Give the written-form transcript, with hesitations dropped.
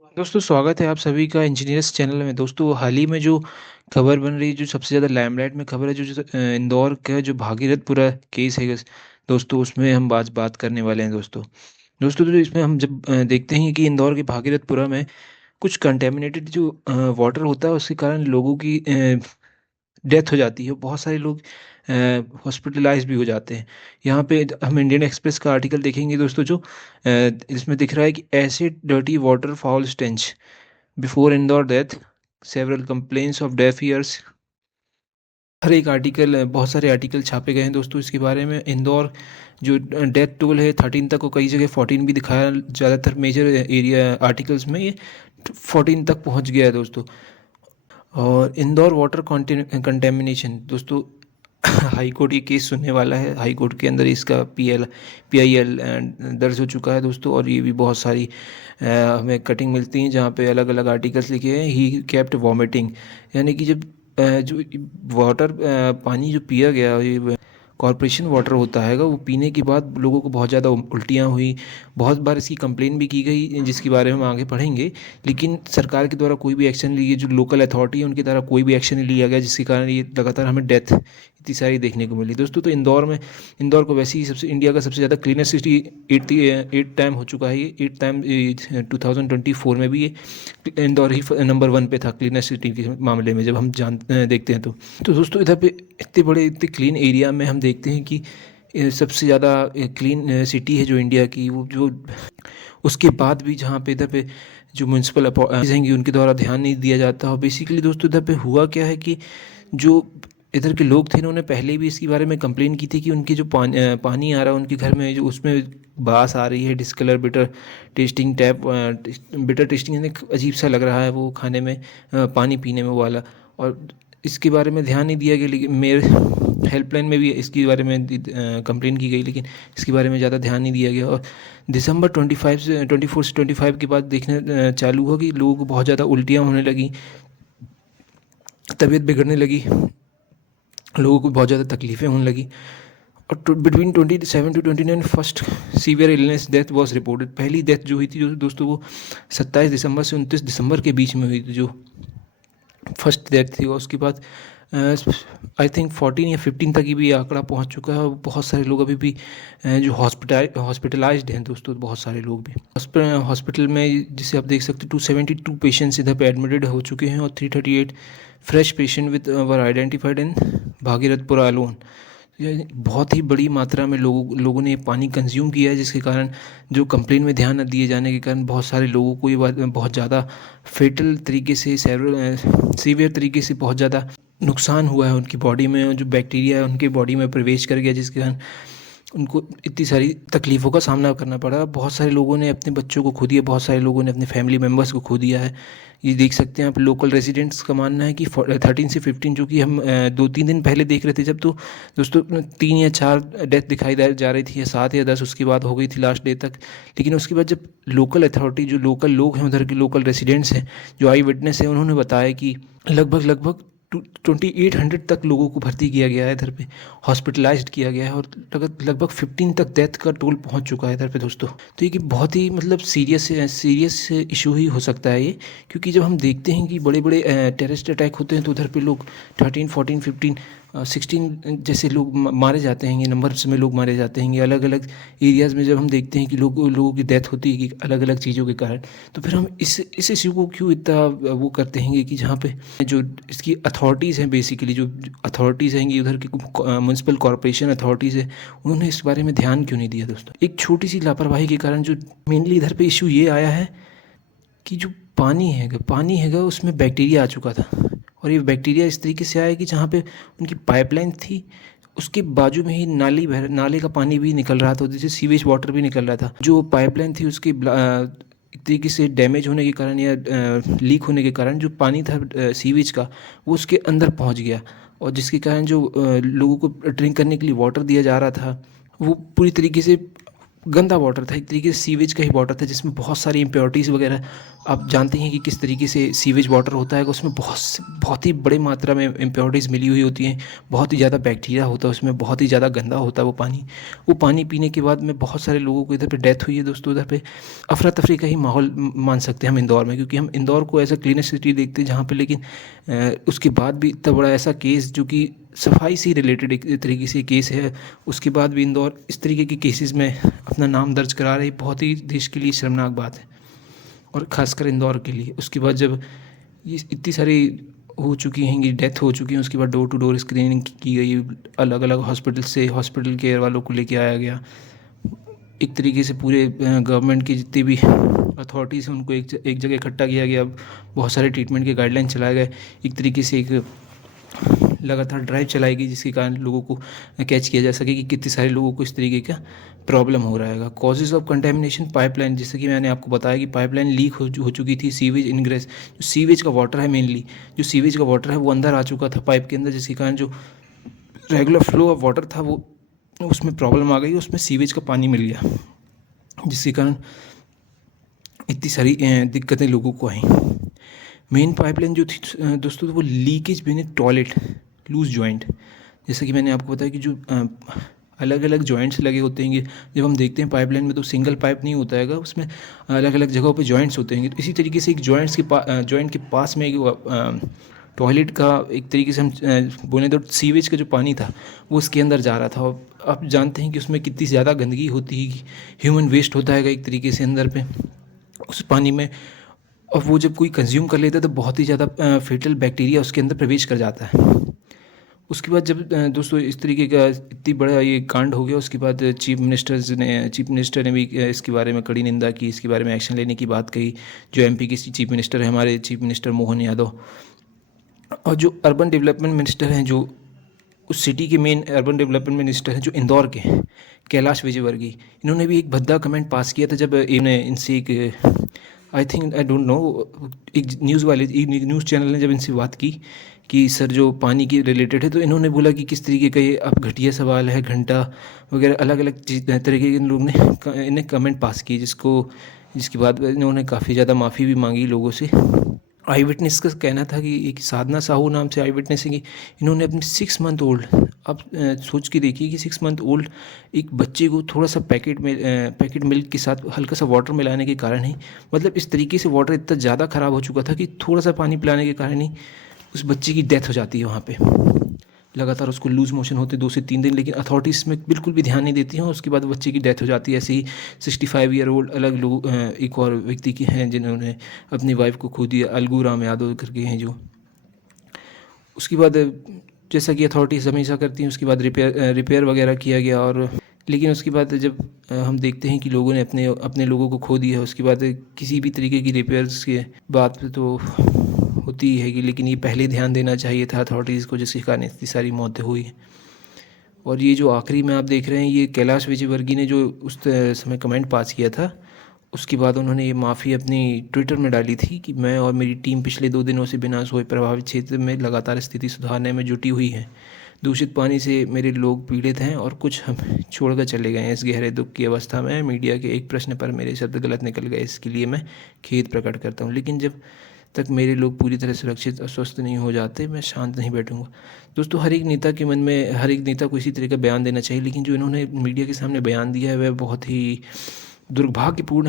दोस्तों स्वागत है आप सभी का इंजीनियर्स चैनल में। दोस्तों हाल ही में जो खबर बन रही है, जो सबसे ज़्यादा लाइमलाइट में खबर है, इंदौर का जो भागीरथपुरा केस है दोस्तों, उसमें हम बात बात करने वाले हैं। दोस्तों तो इसमें हम जब देखते हैं कि इंदौर के भागीरथपुरा में कुछ कंटेमिनेटेड जो वाटर होता है, उसके कारण लोगों की डेथ हो जाती है। बहुत सारे लोग हॉस्पिटलाइज भी हो जाते हैं। यहाँ पे हम इंडियन एक्सप्रेस का आर्टिकल देखेंगे दोस्तों, जो इसमें दिख रहा है कि acid dirty water foul stench before Indore death, several complaints of deaf ears. हर एक आर्टिकल, बहुत सारे आर्टिकल छापे गए हैं दोस्तों इसके बारे में। इंदौर जो डेथ टोल है 13 तक, को कई जगह 14 भी दिखाया, ज़्यादातर मेजर एरिया आर्टिकल्स में ये 14 तक पहुंच गया है दोस्तों। और इंदौर वाटर कंटेमिनेशन दोस्तों, हाई कोर्ट ये केस सुनने वाला है। हाई कोर्ट के अंदर इसका PIL दर्ज हो चुका है दोस्तों। और ये भी बहुत सारी हमें कटिंग मिलती हैं जहाँ पे अलग अलग आर्टिकल्स लिखे हैं। ही केप्ट वॉमिटिंग, यानी कि जब जो वाटर पानी जो पिया गया, ये कॉरपोरेशन वाटर होता है, वो पीने के बाद लोगों को बहुत ज़्यादा उल्टियाँ हुई। बहुत बार इसकी कंप्लेन भी की गई, जिसके बारे में हम आगे पढ़ेंगे। लेकिन सरकार के द्वारा कोई भी एक्शन लिए, जो लोकल अथॉरिटी है उनके द्वारा कोई भी एक्शन नहीं लिया गया, जिसके कारण ये लगातार हमें डेथ इतनी सारी देखने को मिली दोस्तों। तो इंदौर को वैसे ही सबसे इंडिया का सबसे ज़्यादा क्लीनेस्ट सिटी एट टाइम हो चुका है। ये 8 टाइम 2024 में भी ये इंदौर ही नंबर 1 पे था क्लीनेस्ट सिटी के मामले में, जब हम देखते हैं तो दोस्तों इधर पे इतने क्लीन एरिया में हम देखते हैं कि सबसे ज़्यादा क्लीन सिटी है जो इंडिया की, वो जो उसके बाद भी जहाँ पे इधर पे जो म्यूनसिपल अथॉरिटीज़ हैं उनके द्वारा ध्यान नहीं दिया जाता। और बेसिकली दोस्तों इधर पे हुआ क्या है कि जो इधर के लोग थे, इन्होंने पहले भी इसके बारे में कंप्लेन की थी कि उनकी जो पानी आ रहा है उनके घर में, जो उसमें बास आ रही है, discolour bitter testing tap bitter testing, यानी अजीब सा लग रहा है वो खाने में, पानी पीने में वो वाला। और इसके बारे में ध्यान नहीं दिया गया। लेकिन मेरे हेल्पलाइन में भी इसके बारे में कंप्लेन की गई, लेकिन इसके बारे में ज़्यादा ध्यान नहीं दिया गया। और दिसंबर 24 से 25 के बाद देखने चालू हुआ कि लोगों को बहुत ज़्यादा उल्टियाँ होने लगी, तबीयत बिगड़ने लगी, लोगों को बहुत ज़्यादा तकलीफ़ें होने लगी। और between 27 to 29 first severe illness death was reported. पहली डेथ जो हुई थी दोस्तों, वो 27 दिसंबर से 29 दिसंबर के बीच में हुई थी, जो फर्स्ट डेथ थी। और उसके बाद आई थिंक 14 या 15 तक ही भी ये आंकड़ा पहुंच चुका है। और बहुत सारे लोग अभी भी जो हॉस्पिटलाइज्ड हैं दोस्तों, बहुत सारे लोग भी हॉस्पिटल में, जिसे आप देख सकते हो 272 पेशेंट्स इधर पे एडमिटेड हो चुके हैं। और 338 fresh patient with were identified in Bhagirathpura alone. ये बहुत ही बड़ी मात्रा में लोगों ने पानी कंज्यूम किया है, जिसके कारण, जो कंप्लेन में ध्यान न दिए जाने के कारण, बहुत सारे लोगों को ये बात बहुत ज़्यादा फेटल तरीके से, सीवियर तरीके से बहुत ज़्यादा नुकसान हुआ है उनकी बॉडी में। और जो बैक्टीरिया है उनके बॉडी में प्रवेश कर गया, जिसके कारण उनको इतनी सारी तकलीफ़ों का सामना करना पड़ा। बहुत सारे लोगों ने अपने बच्चों को खो दिया, बहुत सारे लोगों ने अपने फैमिली मेम्बर्स को खो दिया है। ये देख सकते हैं आप, लोकल रेजिडेंट्स का मानना है कि 13 से 15, जो कि हम 2-3 दिन पहले देख रहे थे, जब तो दोस्तों 3 या 4 डेथ दिखाई जा रही थी, या 7 या 10 उसके बाद हो गई थी लास्ट डे तक। लेकिन उसके बाद जब लोकल अथॉरिटी, जो लोकल लोग हैं उधर के, लोकल रेसिडेंट्स हैं, जो आई विटनेस हैं, उन्होंने बताया कि लगभग 2800 तक लोगों को भर्ती किया गया है इधर पे, हॉस्पिटलाइज्ड किया गया है। और लगभग 15 तक डेथ का टोल पहुंच चुका है इधर पे दोस्तों। तो ये कि बहुत ही मतलब सीरियस इशू ही हो सकता है ये। क्योंकि जब हम देखते हैं कि बड़े बड़े टेररिस्ट अटैक होते हैं, तो उधर पे लोग 13, 14, 15, 16 जैसे लोग मारे जाते हैं, नंबर्स में लोग मारे जाते हैं अलग अलग एरियाज़ में। जब हम देखते हैं कि लोगों की डेथ होती है कि अलग अलग चीज़ों के कारण, तो फिर हम इस इशू को क्यों इतना वो करते हैं कि जहाँ पे जो इसकी अथॉरिटीज़ हैं, बेसिकली जो अथॉरिटीज़ हैं उधर की म्यूनसिपल कॉरपोरेशन अथॉरिटीज़ है, उन्होंने इस बारे में ध्यान क्यों नहीं दिया दोस्तों। एक छोटी सी लापरवाही के कारण जो मेनली इधर पे इशू ये आया है कि जो पानी हैगा उसमें बैक्टीरिया आ चुका था। और ये बैक्टीरिया इस तरीके से आया कि जहाँ पे उनकी पाइपलाइन थी, उसके बाजू में ही नाले का पानी भी निकल रहा था, जैसे सीवेज वाटर भी निकल रहा था। जो पाइपलाइन थी उसकी एक तरीके से डैमेज होने के कारण, या लीक होने के कारण, जो पानी था सीवेज का, वो उसके अंदर पहुँच गया। और जिसके कारण जो लोगों को ड्रिंक करने के लिए वाटर दिया जा रहा था, वो पूरी तरीके से गंदा वाटर था, एक तरीके से सीवेज का ही वाटर था जिसमें बहुत सारी इम्प्योरिटीज़ वगैरह, आप जानते हैं कि किस तरीके से सीवेज वाटर होता है, उसमें बहुत ही बड़ी मात्रा में इम्प्योरिटीज़ मिली हुई होती हैं, बहुत ही ज़्यादा बैक्टीरिया होता है उसमें, बहुत ही ज़्यादा गंदा होता है वो पानी पीने के बाद में बहुत सारे लोगों को इधर पे डेथ हुई है दोस्तों। इधर पे अफरा तफरी का ही माहौल मान सकते हैं हम इंदौर में, क्योंकि हम इंदौर को एज अ क्लीनेस्ट सिटी देखते हैं जहाँ पे, लेकिन उसके बाद भी इतना बड़ा ऐसा केस जो कि सफाई से रिलेटेड एक तरीके से केस है, उसके बाद भी इंदौर इस तरीके के केसेस में अपना नाम दर्ज करा रही, बहुत ही देश के लिए शर्मनाक बात है, और ख़ासकर इंदौर के लिए। उसके बाद जब ये इतनी सारी हो चुकी हैं, ये डेथ हो चुकी है, उसके बाद डोर टू डोर स्क्रीनिंग की गई, अलग अलग हॉस्पिटल से हॉस्पिटल केयर वालों को लेके आया गया, एक तरीके से पूरे गवर्नमेंट की जितनी भी अथॉरिटीज़ हैं उनको एक जगह इकट्ठा किया गया, बहुत सारे ट्रीटमेंट के गाइडलाइन चलाए गए, एक तरीके से एक लगातार ड्राइव चलाई गई जिसके कारण लोगों को कैच किया जा सके कि कितने सारे लोगों को इस तरीके का प्रॉब्लम हो रहा है। कॉजेज़ ऑफ कंटेमिनेशन पाइपलाइन, जैसे कि मैंने आपको बताया कि पाइपलाइन लीक हो चुकी थी, सीवेज इनग्रेस, जो सीवेज का वाटर है मेनली, जो सीवेज का वाटर है वो अंदर आ चुका था पाइप के अंदर, जिसके कारण जो रेगुलर फ्लो ऑफ वाटर था वो उसमें प्रॉब्लम आ गई, उसमें सीवेज का पानी मिल गया, जिसके कारण इतनी सारी दिक्कतें लोगों को आई। मेन पाइपलाइन जो थी दोस्तों, वो लीकेज बिन टॉयलेट लूज जॉइंट, जैसे कि मैंने आपको बताया कि जो अलग अलग जॉइंट्स लगे होते हैं, जब हम देखते हैं पाइपलाइन में तो सिंगल पाइप नहीं होता हैगा, उसमें अलग अलग जगहों पे जॉइंट्स होते हैं। तो इसी तरीके से एक जॉइंट के पास में एक टॉयलेट का, एक तरीके से हम बोलें तो सीवेज का जो पानी था वो उसके अंदर जा रहा था। और आप जानते हैं कि उसमें कितनी ज़्यादा गंदगी होती है, ह्यूमन वेस्ट होता है एक तरीके से अंदर पे उस पानी में, और वो जब कोई कंज्यूम कर लेता है तो बहुत ही ज़्यादा फेटल बैक्टीरिया उसके अंदर प्रवेश कर जाता है। उसके बाद जब दोस्तों इस तरीके का इतनी बड़ा ये कांड हो गया, उसके बाद चीफ मिनिस्टर ने भी इसके बारे में कड़ी निंदा की, इसके बारे में एक्शन लेने की बात कही। जो एमपी के चीफ मिनिस्टर है, हमारे चीफ मिनिस्टर मोहन यादव, और जो अर्बन डेवलपमेंट मिनिस्टर हैं, जो उस सिटी के मेन अर्बन डेवलपमेंट मिनिस्टर हैं जो इंदौर के हैं, कैलाश विजयवर्गीय, इन्होंने भी एक भद्दा कमेंट पास किया था जब इन्हें इनसे एक आई डोंट नो, एक न्यूज़ चैनल ने जब इनसे बात की कि सर जो पानी की रिलेटेड है, तो इन्होंने बोला कि किस तरीके का ये अब घटिया सवाल है, घंटा वगैरह अलग अलग तरीके के इन लोगों ने इन्हें कमेंट पास किए, जिसके बाद इन्होंने काफ़ी ज़्यादा माफ़ी भी मांगी लोगों से। आई विटनेस का कहना था कि एक साधना साहू नाम से आई विटनेस है कि इन्होंने अपने 6 मंथ ओल्ड, आप सोच के देखिए कि 6 मंथ ओल्ड एक बच्चे को थोड़ा सा पैकेट मिल्क के साथ हल्का सा वाटर मिलाने के कारण ही, मतलब इस तरीके से वाटर इतना ज़्यादा ख़राब हो चुका था कि थोड़ा सा पानी पिलाने के कारण ही उस बच्चे की डेथ हो जाती है वहाँ पे। लगातार उसको लूज़ मोशन होते 2 से 3 दिन, लेकिन अथॉरिटीज़ इसमें बिल्कुल भी ध्यान नहीं देती हैं, उसके बाद बच्चे की डेथ हो जाती है। ऐसे ही 65 ईयर ओल्ड अलग लोग एक और व्यक्ति की हैं जिन्होंने अपनी वाइफ को खो दिया, अलगू राम यादव करके हैं जो। उसके बाद जैसा कि अथॉरिटीज़ हमेशा करती हैं, उसके बाद रिपेयर वगैरह किया गया, और लेकिन उसके बाद जब हम देखते हैं कि लोगों ने अपने अपने लोगों को खो दिया, उसके बाद किसी भी तरीके की रिपेयर्स के बात तो होती है कि, लेकिन ये पहले ध्यान देना चाहिए था अथॉरिटीज़ को, जिसके कारण इतनी सारी मौतें हुई। और ये जो आखिरी में आप देख रहे हैं, ये कैलाश विजयवर्गीय ने जो उस समय कमेंट पास किया था, उसके बाद उन्होंने ये माफ़ी अपनी ट्विटर में डाली थी कि मैं और मेरी टीम पिछले 2 दिनों से बिना सोए प्रभावित क्षेत्र में लगातार स्थिति सुधारने में जुटी हुई है। दूषित पानी से मेरे लोग पीड़ित हैं और कुछ हम छोड़कर चले गए हैं। इस गहरे दुख की अवस्था में मीडिया के एक प्रश्न पर मेरे शब्द गलत निकल गए, इसके लिए मैं खेद प्रकट करता हूँ, लेकिन जब तक मेरे लोग पूरी तरह सुरक्षित और स्वस्थ नहीं हो जाते, मैं शांत नहीं बैठूंगा। दोस्तों, हर एक नेता के मन में, हर एक नेता को इसी तरह का बयान देना चाहिए, लेकिन जो इन्होंने मीडिया के सामने बयान दिया है वह बहुत ही दुर्भाग्यपूर्ण है।